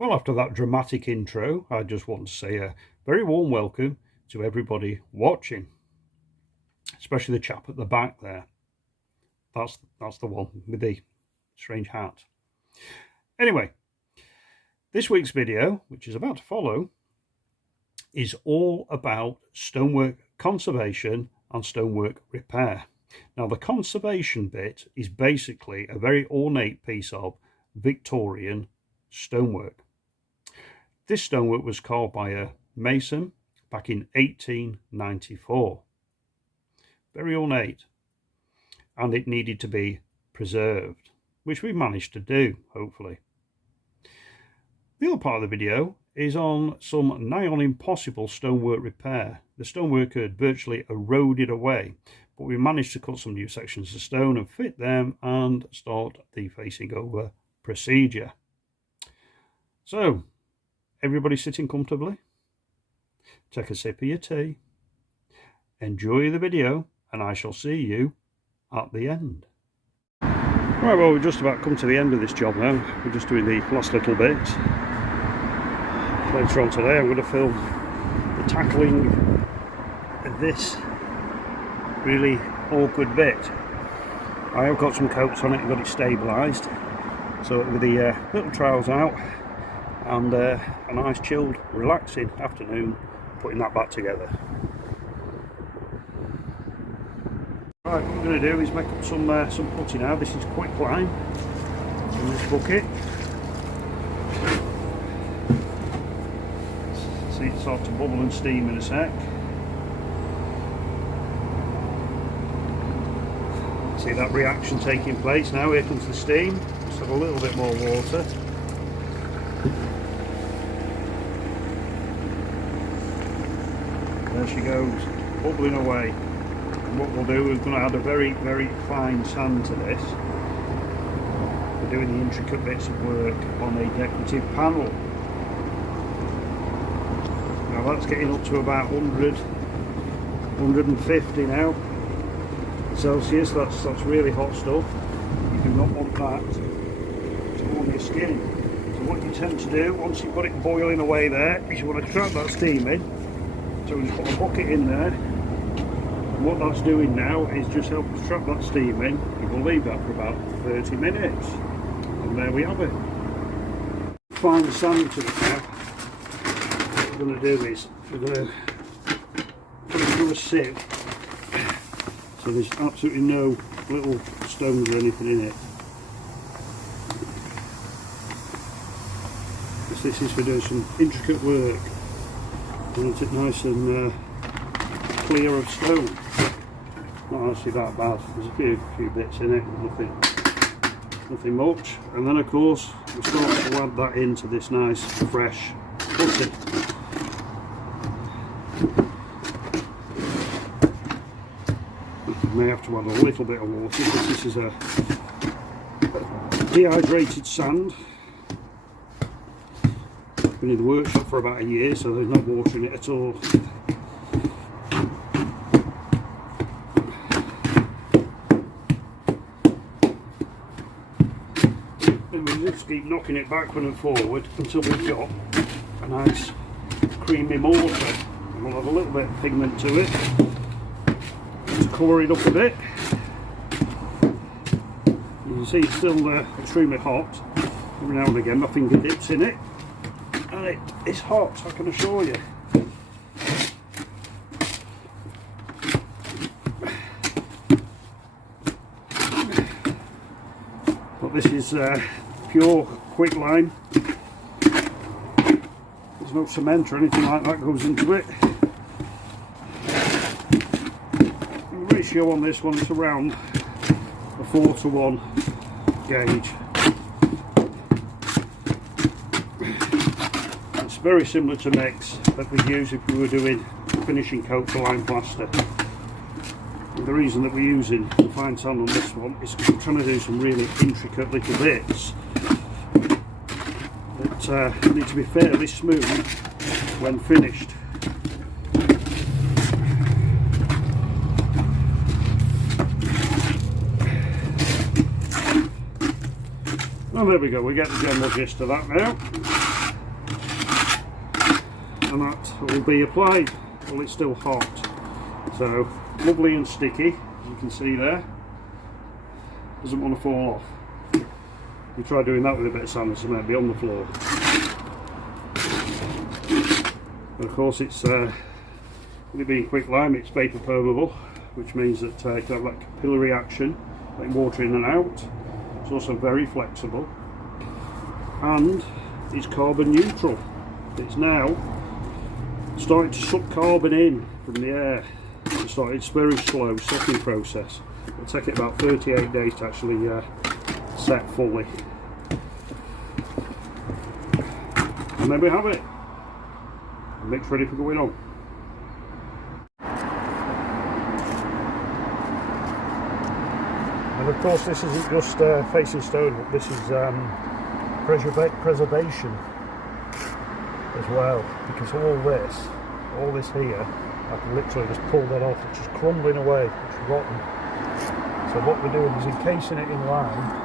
Well, after that dramatic intro, I just want to say a very warm welcome to everybody watching, especially the chap at the back there. That's the one with the strange hat. Anyway, this week's video, which is about to follow, is all about stonework conservation and stonework repair. Now, the conservation bit is basically a very ornate piece of Victorian stonework. This stonework was carved by a mason back in 1894. Very ornate, and it needed to be preserved, which we managed to do, hopefully. The other part of the video is on some nigh on impossible stonework repair. The stonework had virtually eroded away, but we managed to cut some new sections of stone and fit them and start the facing over procedure. So, everybody sitting comfortably, take a sip of your tea, enjoy the video, and I shall see you at the end. Right, well, we've just about come to the end of this job now. We're just doing the last little bit. Later on today I'm going to film the tackling of this really awkward bit. I have got some coats on it and got it stabilised, so with the little trowels out and a nice chilled relaxing afternoon putting that back together. Right, what we're going to do is make up some putty now. This is quick lime in this bucket. See it start to bubble and steam in a sec. See that reaction taking place now. Here comes the steam. Just have a little bit more water. There she goes, bubbling away. And what we'll do, we're going to add a very, very fine sand to this. We're doing the intricate bits of work on a decorative panel. Now that's getting up to about 100, 150 now Celsius. That's really hot stuff. You do not want that to warm your skin. So what you tend to do, once you've got it boiling away there, is you want to trap that steam in. So we just put a bucket in there, and what that's doing now is just helping to trap that steam in. And we'll leave that for about 30 minutes, and there we have it. Fine the sand to it now. What we're going to do is we're going to put it through a sieve, so there's absolutely no little stones or anything in it. This is for doing some intricate work. I want it nice and clear of stone. Not actually that bad. There's a few bits in it, nothing much. And then of course we start to add that into this nice fresh putty. You may have to add a little bit of water because this is a dehydrated sand. Been in the workshop for about a year, so there's no water in it at all. And we just keep knocking it backward and forward until we've got a nice creamy mortar. And we'll have a little bit of pigment to it to colour it up a bit. You can see it's still extremely hot. Every now and again my finger dips in it. And it's hot, I can assure you. But this is pure quick lime. There's no cement or anything like that goes into it. The ratio on this one is around a 4:1 gauge. Very similar to mix that we use if we were doing finishing coat for lime plaster. And the reason that we're using the fine sand on this one is because we're trying to do some really intricate little bits that need to be fairly smooth when finished. Oh, there we go, we get the general gist of that now. and that will be applied while it's still hot. So lovely and sticky, as you can see there. Doesn't want to fall off. You try doing that with a bit of sand and cement, be on the floor. But of course it's with it being quick lime, it's vapor permeable, which means that it can have that capillary action, like water in and out. It's also very flexible, and it's carbon neutral. It's now starting to suck carbon in from the air. It's very slow setting process. It'll take it about 38 days to actually set fully. And there we have it. Mix ready for going on. And of course this isn't just facing stone, this is preservation as well, because all this here, I can literally just pull that off. It's just crumbling away, it's rotten. So what we're doing is encasing it in lime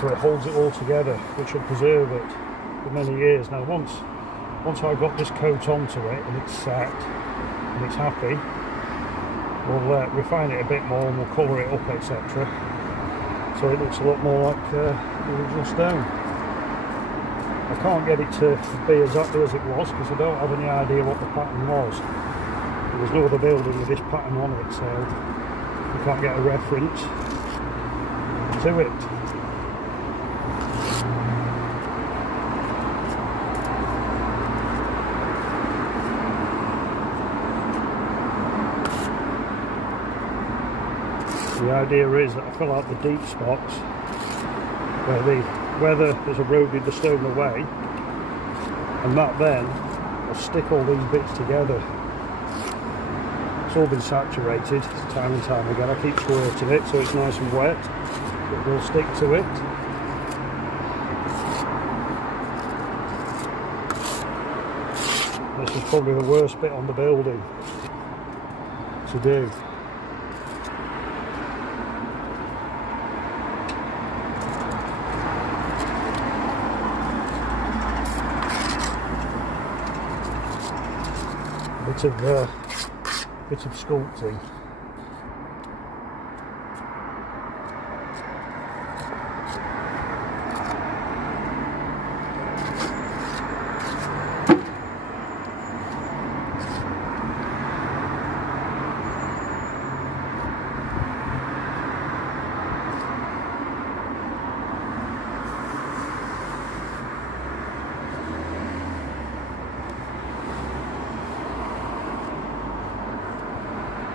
so it holds it all together, which will preserve it for many years. Now once I've got this coat onto it and it's set and it's happy, we'll refine it a bit more and we'll colour it up, etc. So it looks a lot more like the original stone. I can't get it to be exactly as it was because I don't have any idea what the pattern was. There was no other building with this pattern on it, so we can't get a reference to it. The idea is that I fill out the deep spots where the weather has eroded the stone away, and that then will stick all these bits together. It's all been saturated time and time again. I keep squirting it so it's nice and wet. It will stick to it. This is probably the worst bit on the building to do. Bit of sculpting.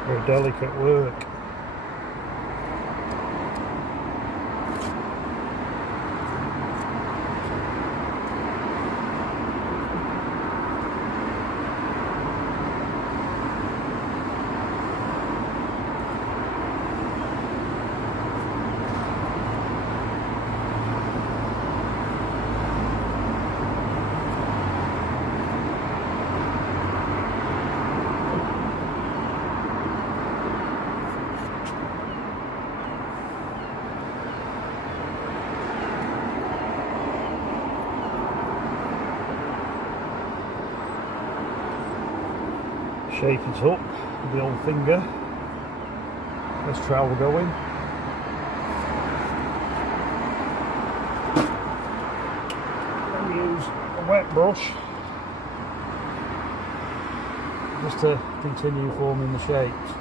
Very delicate work. Shape it up with the old finger. Let's trowel going. Then use a wet brush just to continue forming the shapes.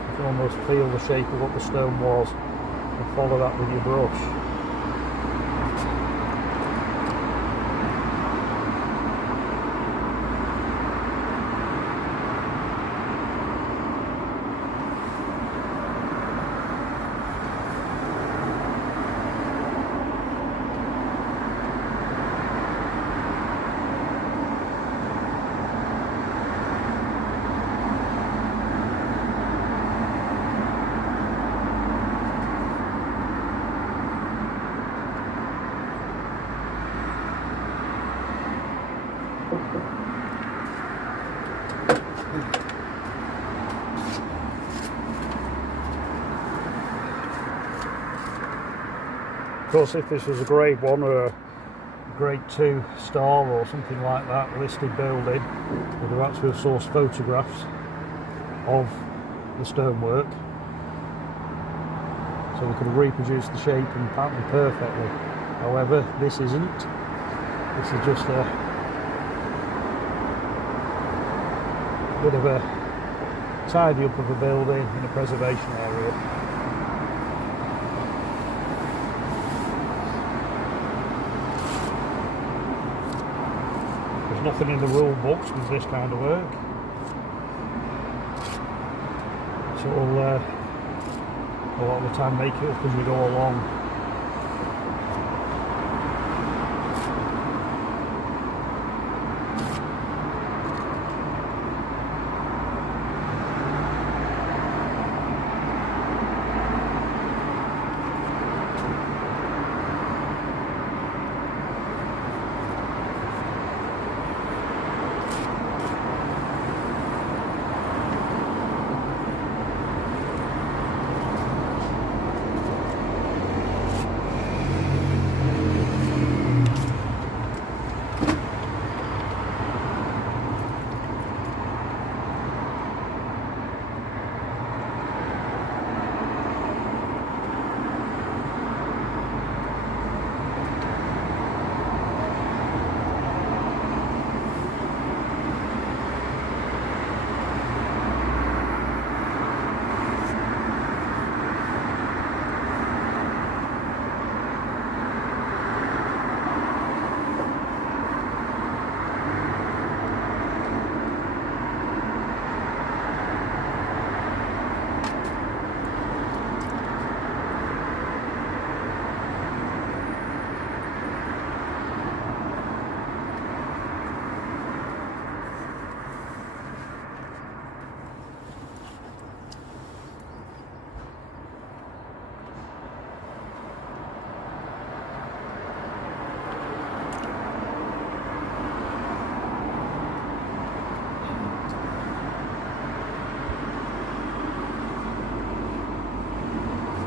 You can almost feel the shape of what the stone was and follow that with your brush. Of course, if this was a grade 1 or grade 2 star or something like that listed building, we'd have had to have sourced photographs of the stonework so we could have reproduced the shape and pattern perfectly. However, this isn't. This is just a bit of a tidy up of a building in a preservation area. There's nothing in the rule books with this kind of work. So we'll a lot of the time make it up as we go along.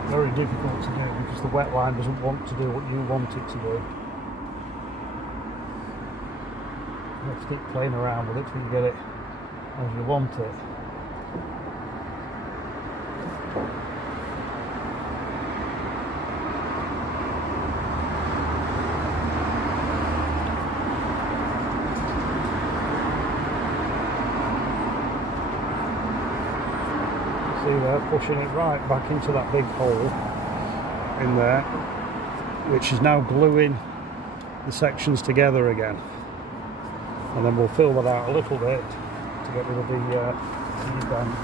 Very difficult to do because the wet line doesn't want to do what you want it to do. You have to keep playing around with it till you get it as you want it. See there, pushing it right back into that big hole in there, which is now gluing the sections together again. And then we'll fill that out a little bit to get rid of the dent.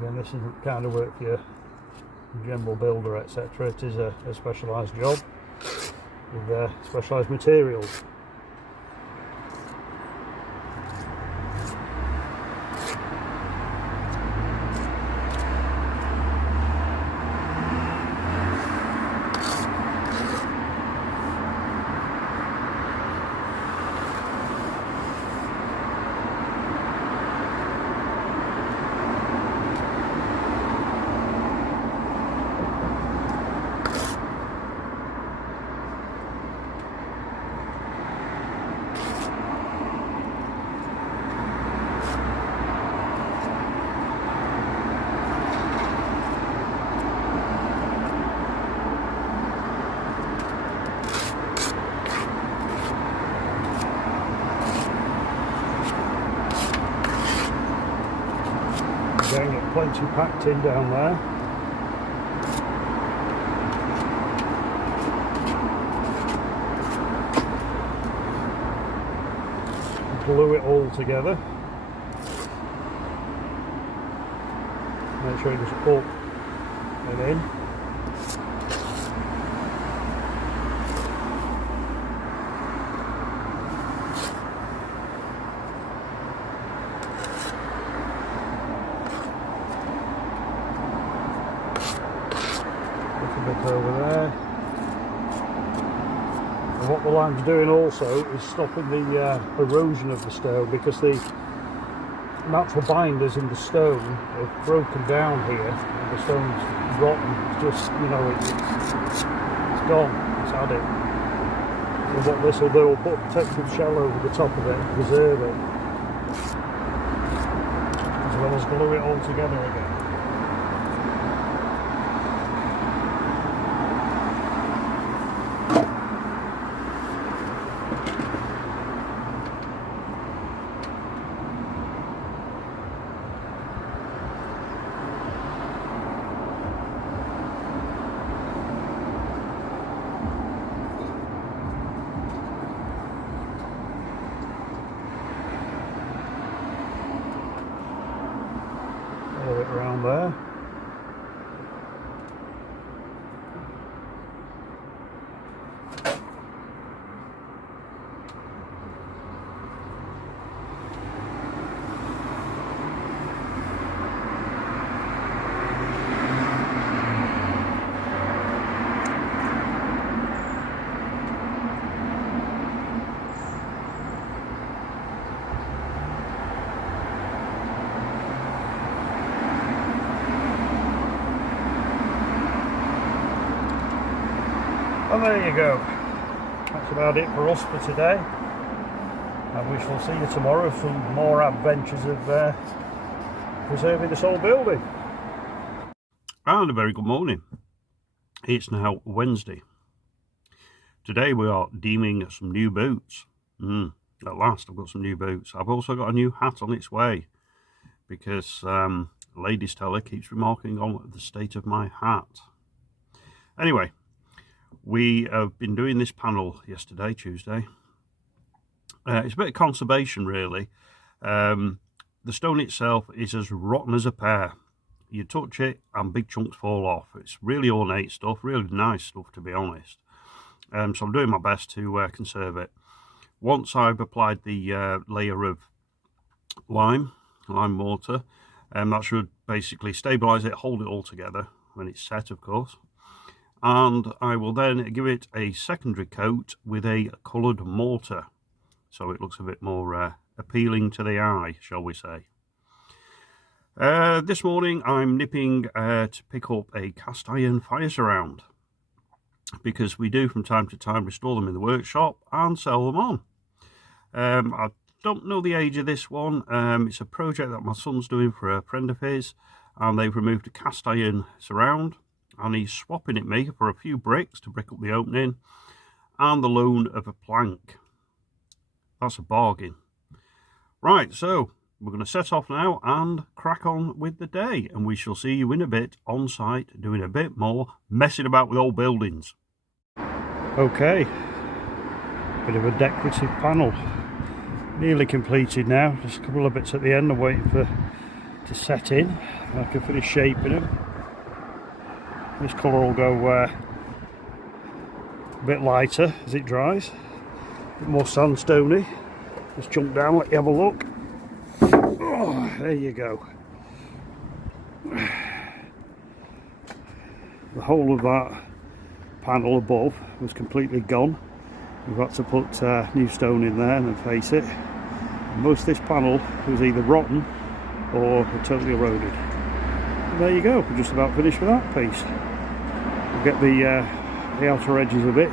Again, this isn't the kind of work for your general builder, etc. It is a specialised job with specialised materials. Again, get plenty packed in down there. Glue it all together. Make sure it goes up and in. over there. And what the lime's doing also is stopping the erosion of the stone, because the natural binders in the stone have broken down here and the stone's rotten. It's just, you know, it's gone, it's had it. And what this will do, will put a protective shell over the top of it and preserve it, as well as glue it all together again. It around there. And there you go. That's about it for us for today. And we shall see you tomorrow for some more adventures of preserving this old building. And a very good morning. It's now Wednesday. Today we are deeming some new boots. At last I've got some new boots. I've also got a new hat on its way, because Lady Stella keeps remarking on the state of my hat. Anyway, we have been doing this panel yesterday, Tuesday. It's a bit of conservation, really. The stone itself is as rotten as a pear. You touch it and big chunks fall off. It's really ornate stuff, really nice stuff, to be honest. So I'm doing my best to conserve it. Once I've applied the layer of lime mortar, that should basically stabilise it, hold it all together when it's set, of course. And I will then give it a secondary coat with a coloured mortar, so it looks a bit more appealing to the eye, shall we say. This morning I'm nipping to pick up a cast iron fire surround, because we do from time to time restore them in the workshop and sell them on. I don't know the age of this one. It's a project that my son's doing for a friend of his, and they've removed a cast iron surround, and he's swapping it me for a few bricks to brick up the opening and the loan of a plank. That's a bargain. Right, so we're going to set off now and crack on with the day, and we shall see you in a bit on site doing a bit more messing about with old buildings. Okay, bit of a decorative panel, nearly completed now. Just a couple of bits at the end I'm waiting for to set in. I can finish shaping them. This colour will go a bit lighter as it dries, a bit more sandstony. Just jump down, let you have a look. Oh, there you go. The whole of that panel above was completely gone. We've had to put new stone in there and then face it. Most of this panel was either rotten or totally eroded. And there you go, we're just about finished with that piece. We'll get the outer edges of it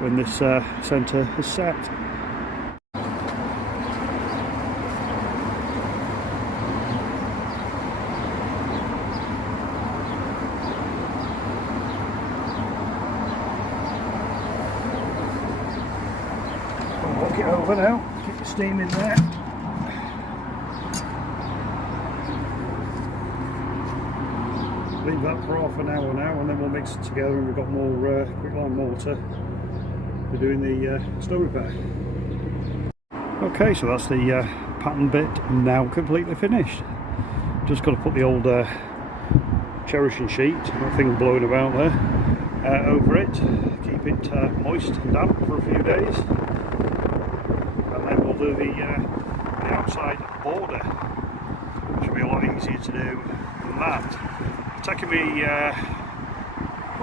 when this centre is set. I'll walk it over now, keep the steam in there. Leave that for half an hour now, and then we'll mix it together, and we've got more quicklime mortar for doing the stone repair. Okay, so that's the pattern bit now completely finished. Just got to put the old cherishing sheet, that thing blowing about there, over it, keep it moist and damp for a few days, and then we'll do the outside border, which will be a lot easier to do than that. It's taken me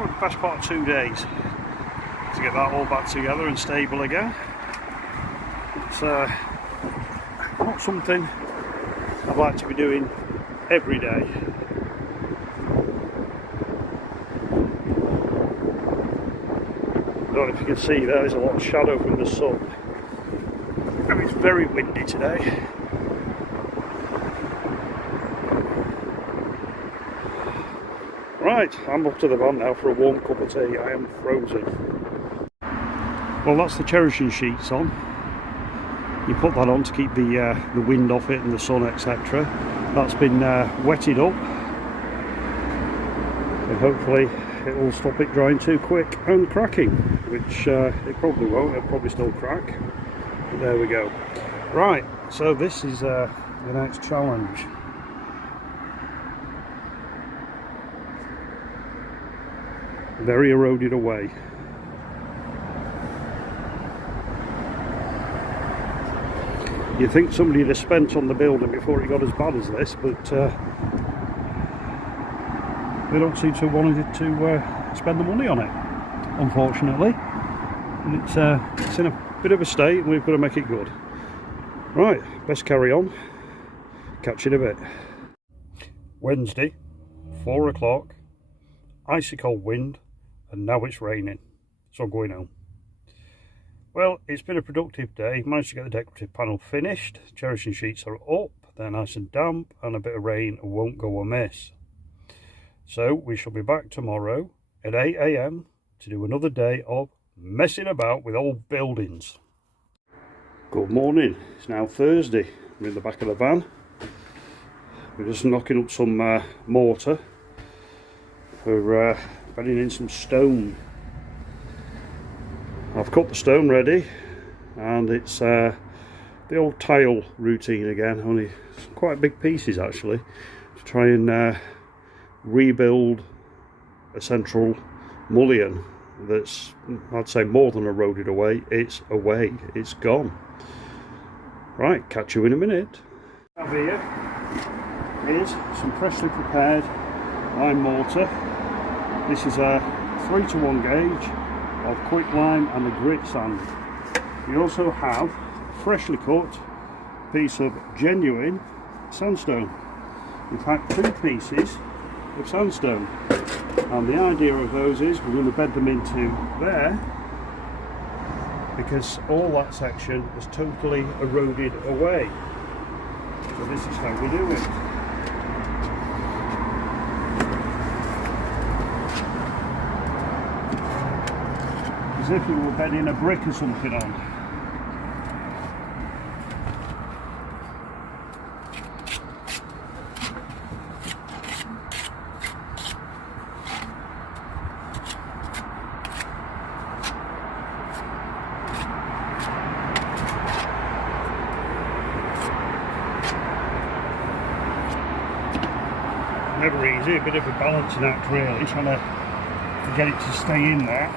the best part of 2 days to get that all back together and stable again. It's not something I'd like to be doing every day. I don't know if you can see there's a lot of shadow from the sun. And it's very windy today. Right, I'm up to the van now for a warm cup of tea. I am frozen. Well, that's the cherishing sheets on. You put that on to keep the wind off it and the sun, etc. That's been wetted up, and hopefully it will stop it drying too quick and cracking, which it probably won't. It'll probably still crack. But there we go. Right, so this is the next challenge. Very eroded away. You'd think somebody would have spent on the building before it got as bad as this, but they don't seem to have wanted to spend the money on it, unfortunately. And it's in a bit of a state, and we've got to make it good. Right, best carry on. Catch you in a bit. Wednesday, 4 o'clock, icy cold wind, and now it's raining, so I'm going home. Well, it's been a productive day. Managed to get the decorative panel finished. Cherishing sheets are up, they're nice and damp, and a bit of rain won't go amiss. So we shall be back tomorrow at 8 AM to do another day of messing about with old buildings. Good morning. It's now Thursday. We're in the back of the van. We're just knocking up some mortar. We're bedding in some stone. I've cut the stone ready, and it's the old tile routine again, only quite big pieces actually, to try and rebuild a central mullion that's, I'd say, more than eroded away. It's away, it's gone. Right, catch you in a minute. Over here is some freshly prepared lime mortar. This is a 3:1 gauge of quicklime and a grit sand. You also have a freshly cut piece of genuine sandstone. In fact, 2 pieces of sandstone. And the idea of those is we're going to bed them into there, because all that section is totally eroded away. So this is how we do it. As if we were bedding a brick or something on. Never easy, a bit of a balancing act really, trying to get it to stay in there.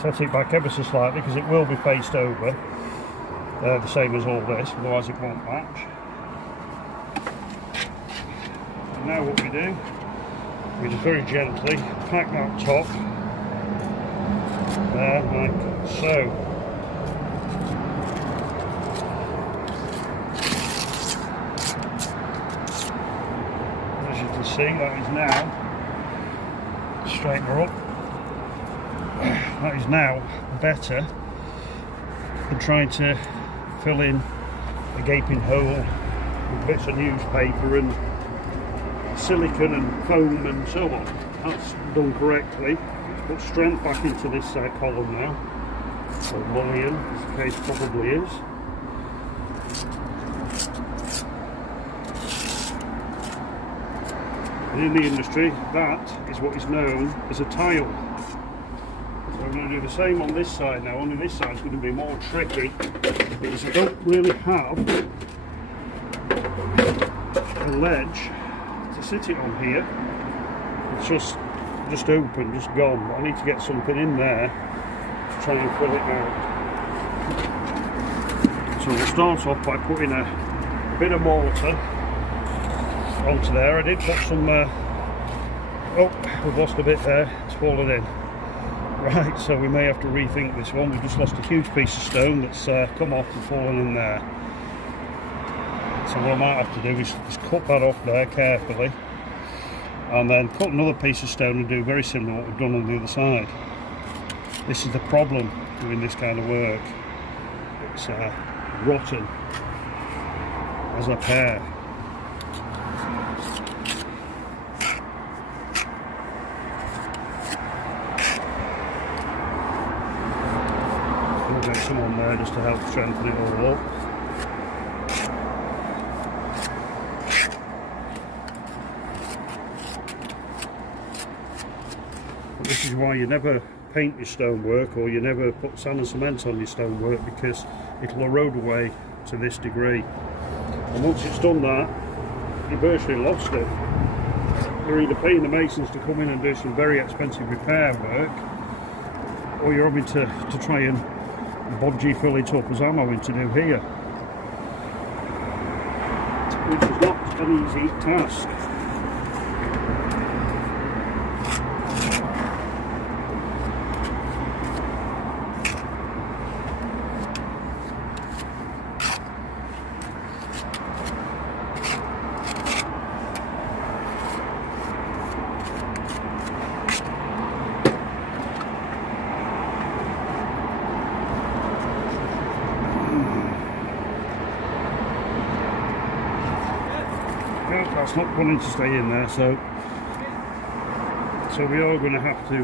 Set it back ever so slightly because it will be faced over, the same as all this, otherwise it won't match. And now what we do, we just very gently pack that top there, like so. As you can see, that is now, straighten her up. That is now better than trying to fill in a gaping hole with bits of newspaper and silicone and foam and so on. That's done correctly. Let's put strength back into this column now, or mullion, as the case probably is. And in the industry, that is what is known as a tile. So I'm going to do the same on this side now, only this side is going to be more tricky because I don't really have a ledge to sit it on here. It's just open, just gone. I need to get something in there to try and fill it out. So we'll start off by putting a bit of mortar onto there. I did put some, oh, we've lost a bit there, it's fallen in. Right, so we may have to rethink this one. We've just lost a huge piece of stone that's come off and fallen in there. So what I might have to do is cut that off there carefully, and then cut another piece of stone and do very similar to what we've done on the other side. This is the problem doing this kind of work. It's rotten as a pear. We'll get some on there just to help strengthen it all up. But this is why you never paint your stonework, or you never put sand and cement on your stonework, because it'll erode away to this degree. And once it's done that, you virtually lost it. You're either paying the masons to come in and do some very expensive repair work, or you're having to try and bodgy fill it up as I'm having to do here, which is not an easy task. That's not wanting to stay in there, so we are going to have to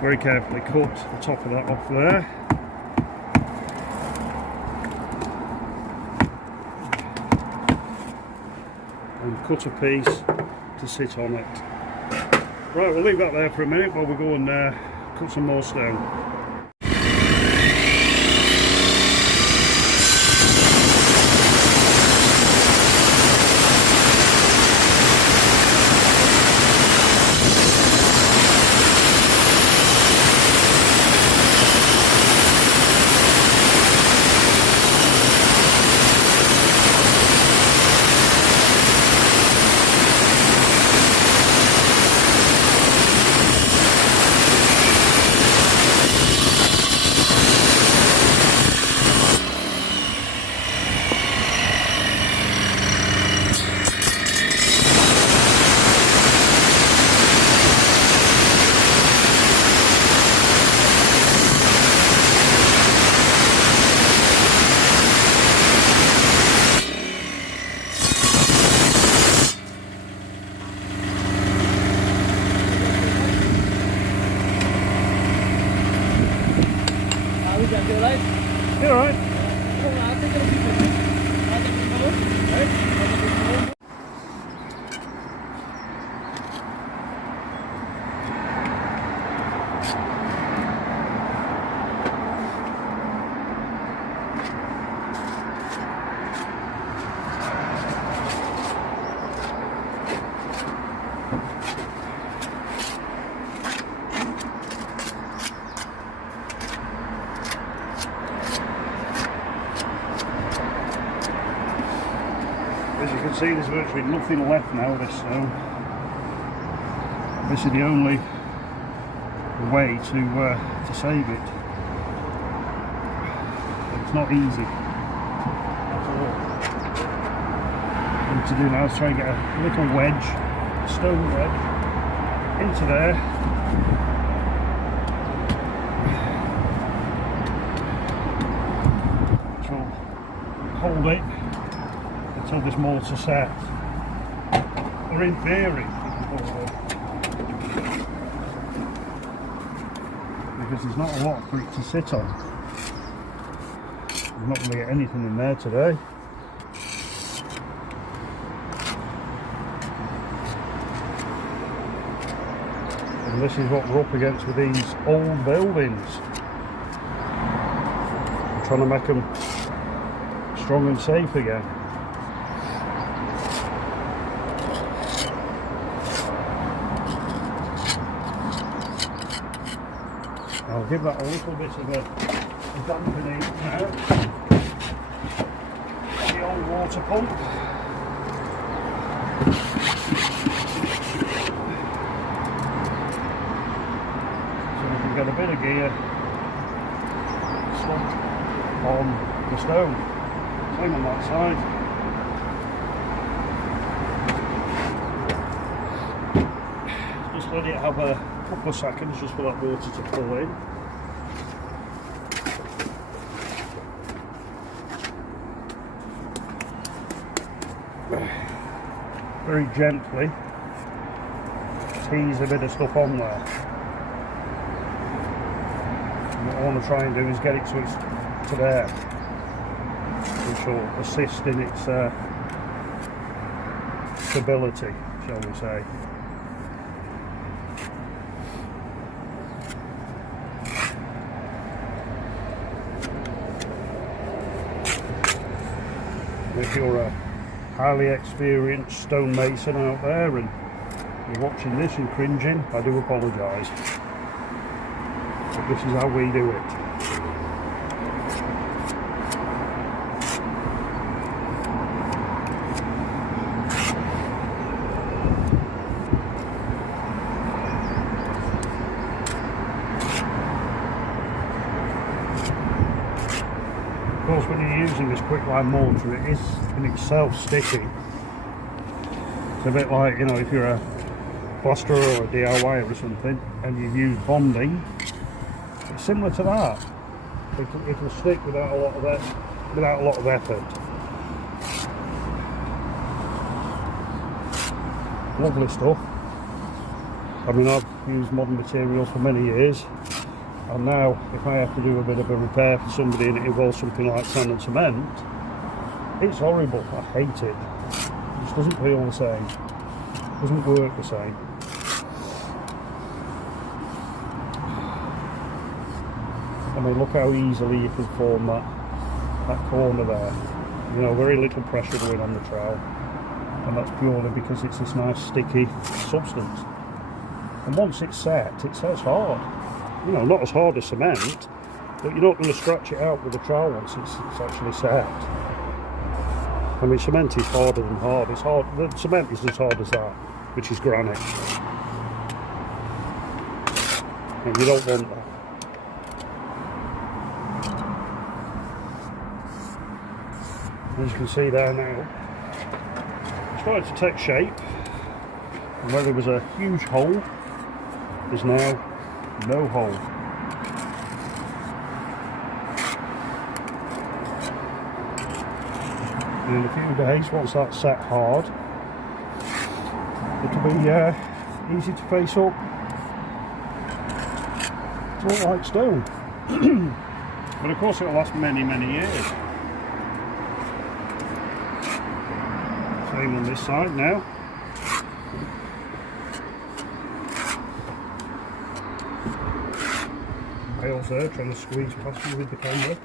very carefully cut the top of that off there. And cut a piece to sit on it. Right, we'll leave that there for a minute while we go and cut some more stone. You alright? I think it'll be perfect. As you can see, there's virtually nothing left now of this snow. This is the only way to save it. It's not easy at all. What I need to do now is try and get a little wedge, a stone wedge, into there. Which will hold it until this mortar sets. Or in theory, because there's not a lot for it to sit on. I'm not going to get anything in there today. And this is what we're up against with these old buildings. I'm trying to make them strong and safe again. I'll give that a little bit of a dampening now. The old water pump. So we can get a bit of gear stuck on the stone. Same on that side. Just let it have a couple of seconds just for that water to pull in. Very gently tease a bit of stuff on there. And what I want to try and do is get it to there, which will assist in its stability, shall we say. If you're a highly experienced stonemason out there and you're watching this and cringing, I do apologise, but this is how we do it. Of course, when you're using this quicklime mortar, it is in itself sticky. It's a bit like, you know, if you're a plasterer or a DIY or something and you use bonding, it's similar to that. It'll stick without a lot of effort. Lovely stuff. I mean, I've used modern materials for many years, and now if I have to do a bit of a repair for somebody and it involves something like sand and cement, it's horrible. I hate it. It just doesn't feel the same. It doesn't work the same. I mean, look how easily you can form that corner there. You know, very little pressure going on the trowel, and that's purely because it's this nice sticky substance. And once it's set, it sets hard. You know, not as hard as cement, but you're not going to scratch it out with the trowel once it's actually set. I mean, cement is harder than hard. It's hard. The cement is as hard as that, which is granite, and you don't want that. As you can see there now, it's starting to take shape, and where there was a huge hole, there's now no hole. And in a few days, once that's set hard, it'll be easy to face up. It's all like stone. But of course it'll last many, many years. Same on this side now. Bales there trying to squeeze past me with the camera.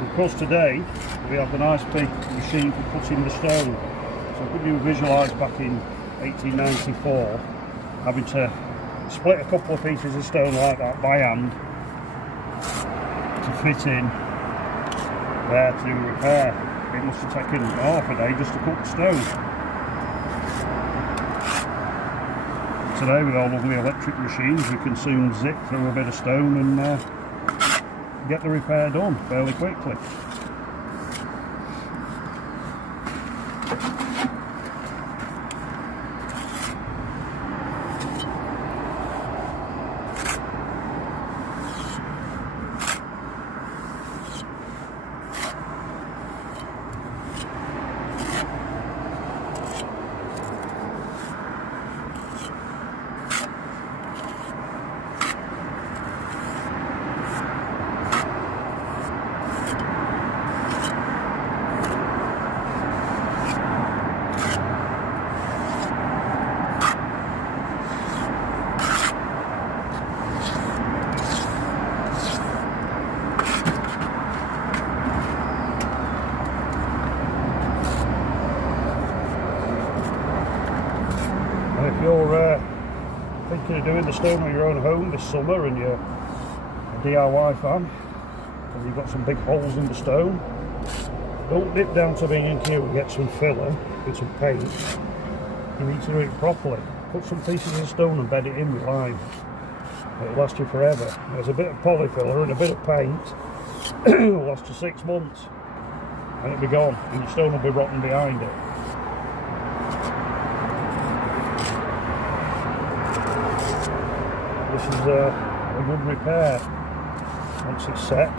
Of course, today we have the nice big machine for putting the stone. So could you visualise back in 1894 having to split a couple of pieces of stone like that by hand to fit in there to do a repair. It must have taken half a day just to cut the stone. Today, with our lovely electric machines, we can soon zip through a bit of stone and get the repair done fairly quickly. you're doing the stone on your own home this summer and you're a DIY fan and you've got some big holes in the stone, don't dip down to B&Q and get some filler with some paint. You need to do it properly. Put some pieces of stone and bed it in with lime. It'll last you forever. There's a bit of polyfiller and a bit of paint. It'll last you 6 months and it'll be gone and your stone will be rotten behind it. This is a good repair once it's set.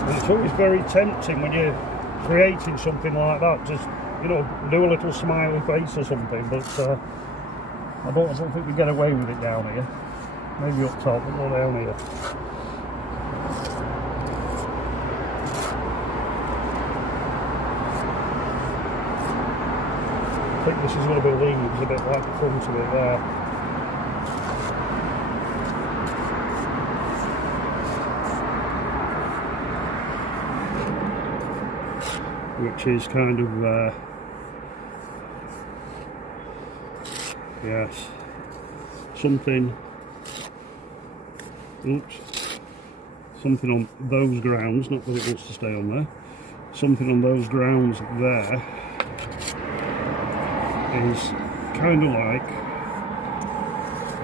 And it's always very tempting when you're creating something like that, just, you know, do a little smiley face or something, but I don't think we get away with it down here. Maybe up top, but not down here. I think this is going to be leaves, a bit like the front of it there. Which is kind of, yes, something on those grounds, not that it wants to stay on there, something on those grounds there is kind of like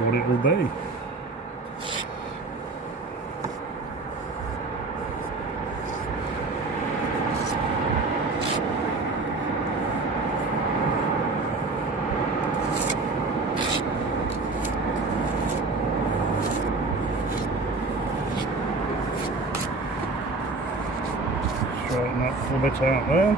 what it will be. Straighten that little bit out there.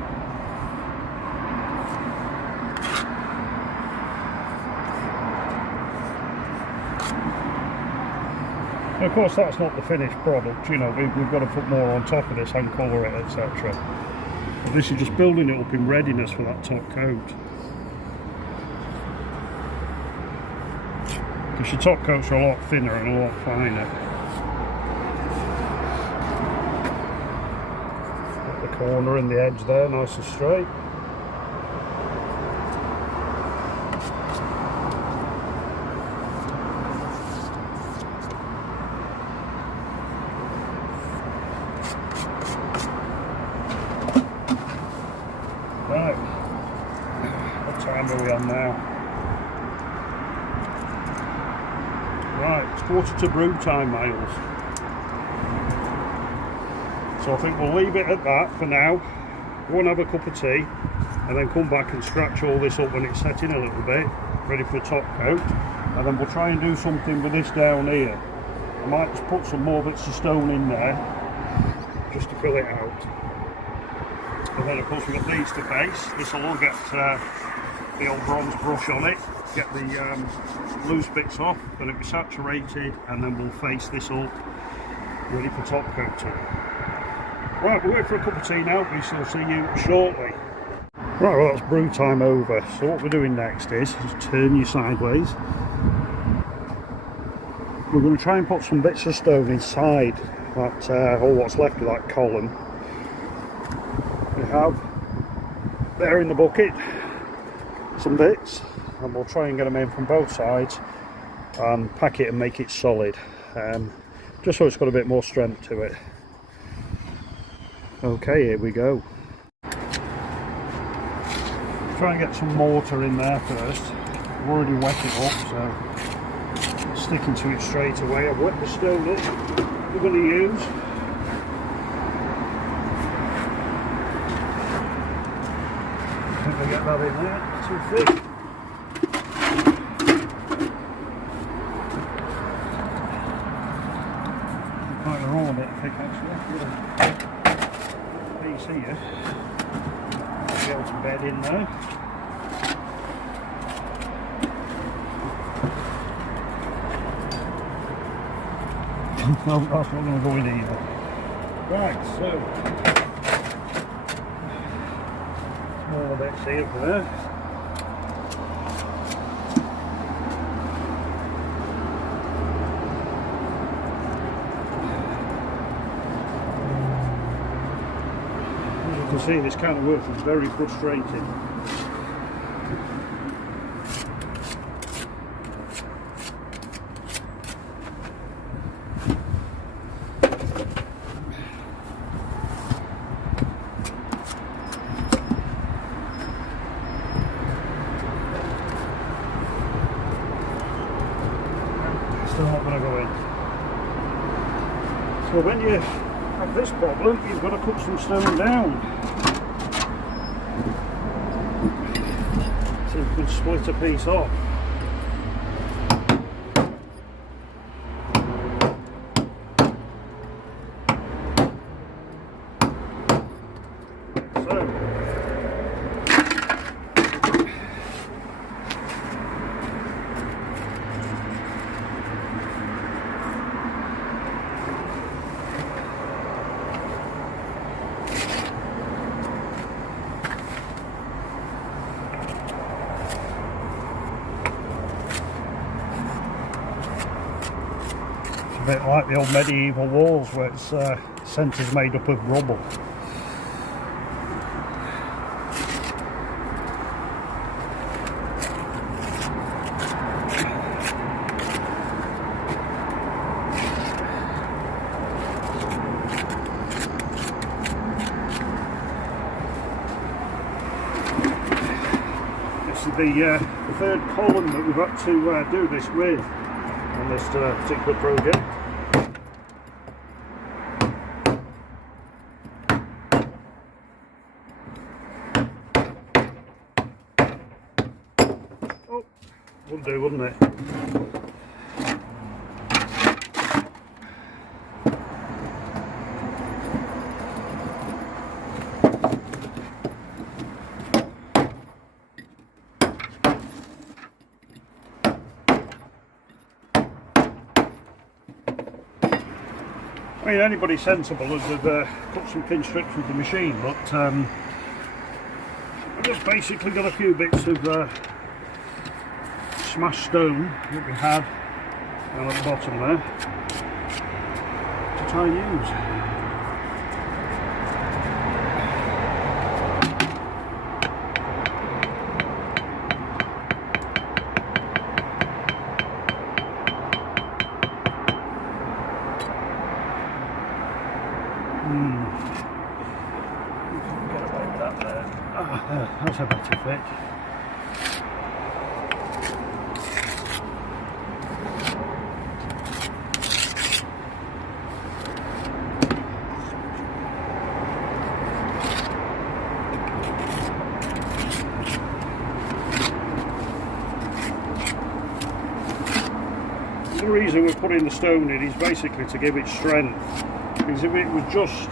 And of course that's not the finished product, you know, we've got to put more on top of this and colour it, etc. But this is just building it up in readiness for that top coat. Because your top coats are a lot thinner and a lot finer. Corner and the edge there, nice and straight. Right, what time are we on now? Right, it's quarter to brew time, Miles. So I think we'll leave it at that for now. Go and have a cup of tea and then come back and scratch all this up when it's setting a little bit, ready for a top coat. And then we'll try and do something with this down here. I might just put some more bits of stone in there just to fill it out. And then of course we've got these to face. This will all get the old bronze brush on it, get the loose bits off, then it'll be saturated, and then we'll face this up ready for top coating. Right, we'll wait for a cup of tea now. We shall see you shortly. Right, well that's brew time over. So what we're doing next is just turn you sideways. We're going to try and put some bits of stone inside that, or what's left of that column. We have there in the bucket some bits, and we'll try and get them in from both sides and pack it and make it solid, just so it's got a bit more strength to it. Okay, here we go. Try and get some mortar in there first. I've already wet it up, so sticking to it straight away. I've wet the stone up we're going to use. I think we get that in there, too thick. Quite a roll a bit thick actually. Here, be able to bed in there. No, that's not going to go in either. Right, so smaller bits here for there. can see, this kind of work is very frustrating. Still not going to go in. So when you have this problem, you've got to cut some stone down. So you can split a piece off. A bit like the old medieval walls where its centre's made up of rubble. This is the third column that we've got to do this with on this particular project. Oh, would do, wouldn't it? I mean, anybody sensible would have cut some pin strips with the machine, but I've just basically got a few bits of smashed stone that we had down at the bottom there to try and use. Get away with that there. That's a better fit. The reason we're putting the stone in is basically to give it strength, because if it was just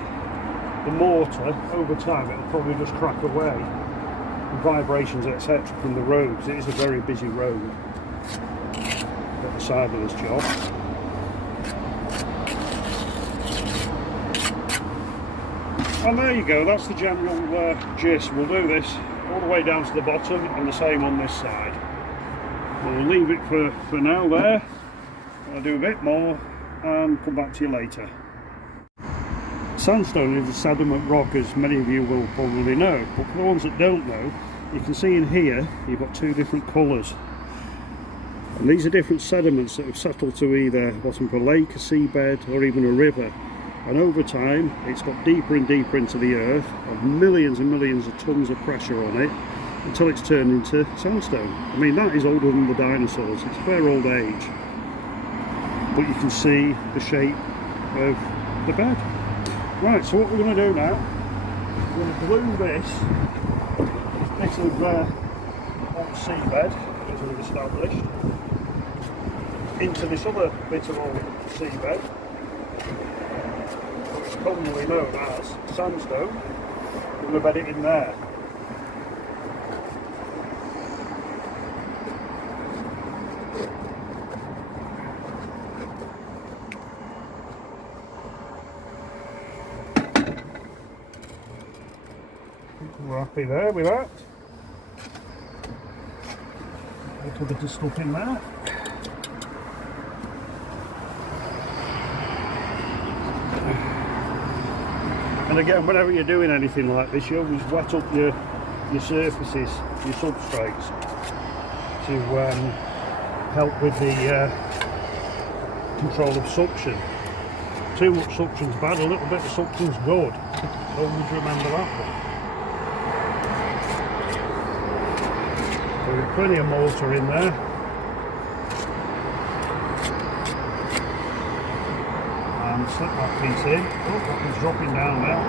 the mortar, over time it will probably just crack away, and vibrations etc. from the road, because it is a very busy road at the side of this job. And there you go, that's the general gist. We'll do this all the way down to the bottom and the same on this side. We'll leave it for now there. I'll do a bit more and come back to you later. Sandstone is a sediment rock, as many of you will probably know, but for the ones that don't know, you can see in here you've got two different colours, and these are different sediments that have settled to either bottom of a lake, a seabed or even a river, and over time it's got deeper and deeper into the earth, of millions and millions of tons of pressure on it, until it's turned into sandstone. I mean, that is older than the dinosaurs. It's a fair old age, but you can see the shape of the bed. Right, so what we're going to do now, we're going to glue this bit of old seabed that we've established into this other bit of old seabed, which is commonly known as sandstone. We're going to bed it in there. We're happy there with that. A little bit of stuff in there. And again, whenever you're doing anything like this, you always wet up your surfaces, your substrates, to help with the control of suction. Too much suction's bad, a little bit of suction's good. Always remember that one. There's plenty of mortar in there. And slip that piece in. Oh, that one's dropping down now.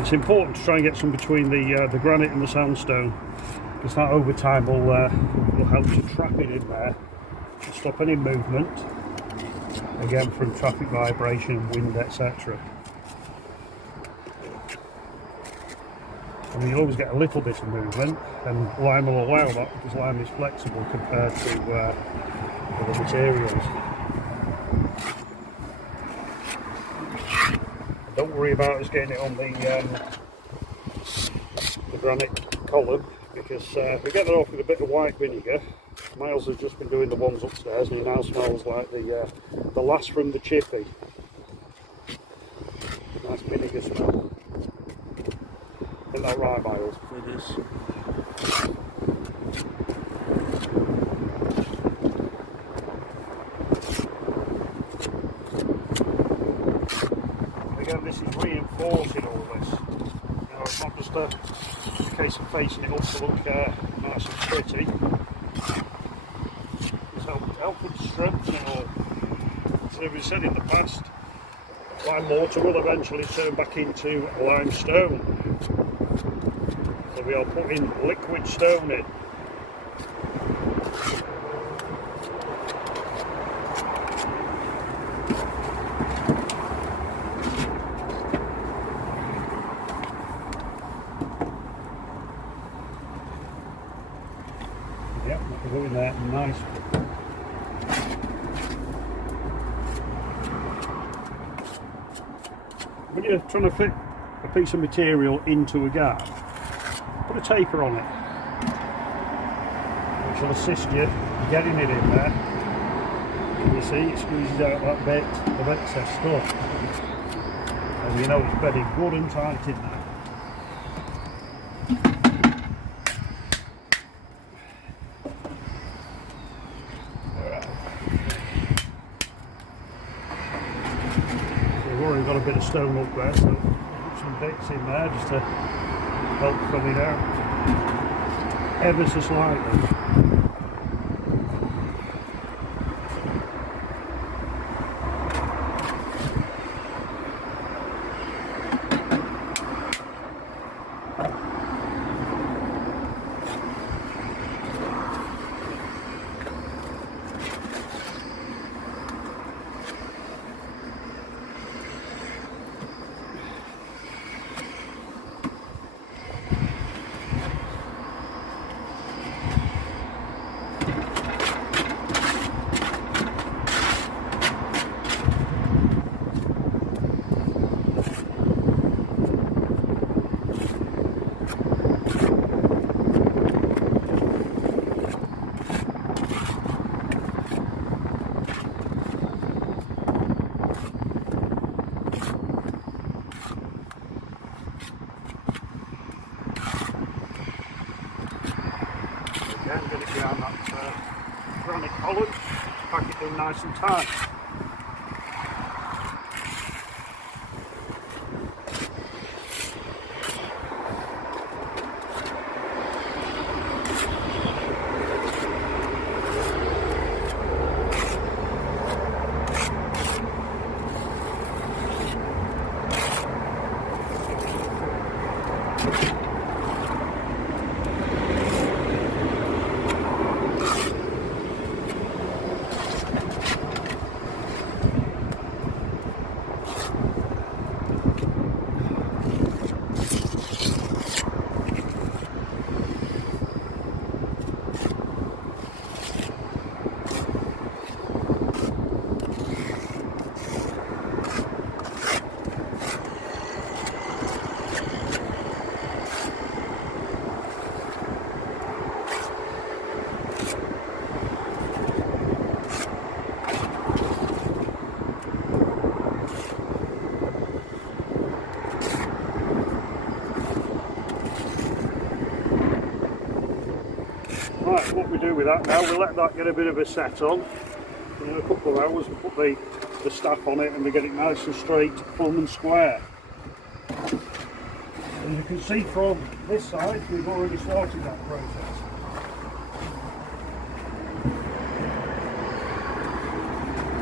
It's important to try and get some between the granite and the sandstone, because that over time will help to trap it in there to stop any movement, again from traffic vibration, wind, etc. And you'll always get a little bit of movement, and lime will allow that because lime is flexible compared to other materials. Don't worry about us getting it on the granite column, because we get that off with a bit of white vinegar. Miles has just been doing the ones upstairs and he now smells like the last from the chippy. Nice vinegar smell. Isn't that right, Miles? It is. Again, this is reinforcing all this. You know, it's not just a case of facing it up to look nice and pretty. It's helping to strengthen it all. So as we said in the past, lime mortar will eventually turn back into limestone. So we are putting liquid stone in. Yep, that'll go in there nice. When you're trying to fit a piece of material into a gap, put a taper on it, which will assist you getting it in there. And you see, it squeezes out that bit of excess stuff, and you know it's bedded good and tight in there. We've already got a bit of stone up there, so put some bits in there just to help fill it out ever so slightly. Again, get it behind that granite column, pack it in nice and tight. Right, what we do with that now, we'll let that get a bit of a set on. And in a couple of hours we'll put the staff on it and we get it nice and straight, plumb and square. As you can see from this side, we've already started that process.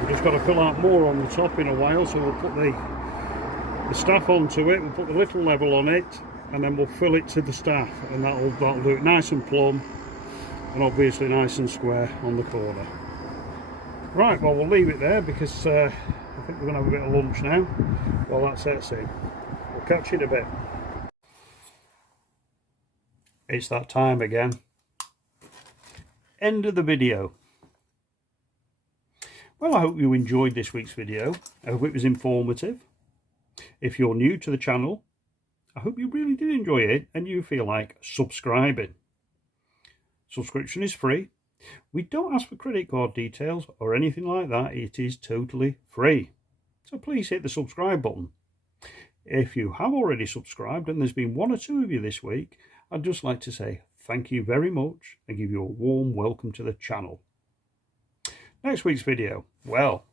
We've just got to fill out more on the top in a while, so we'll put the staff onto it, we'll put the little level on it, and then we'll fill it to the staff, and that'll do it nice and plumb, and obviously nice and square on the corner. Right, well we'll leave it there because I think we're going to have a bit of lunch now while that sets in. We'll catch you in a bit. It's that time again. End of the video. Well, I hope you enjoyed this week's video. I hope it was informative. If you're new to the channel, I hope you really did enjoy it and you feel like subscribing. Subscription is free. We don't ask for credit card details or anything like that. It is totally free. So please hit the subscribe button. If you have already subscribed, and there's been one or two of you this week, I'd just like to say thank you very much and give you a warm welcome to the channel. Next week's video. Well,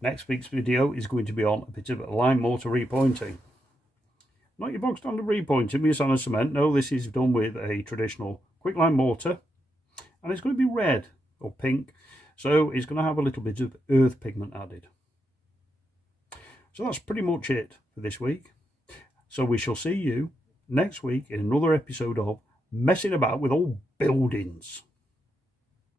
next week's video is going to be on a bit of lime mortar repointing. Not your box standard repointing with sand and cement. No, this is done with a traditional quicklime mortar. And it's going to be red or pink. So it's going to have a little bit of earth pigment added. So that's pretty much it for this week. So we shall see you next week in another episode of Messing About with Old Buildings.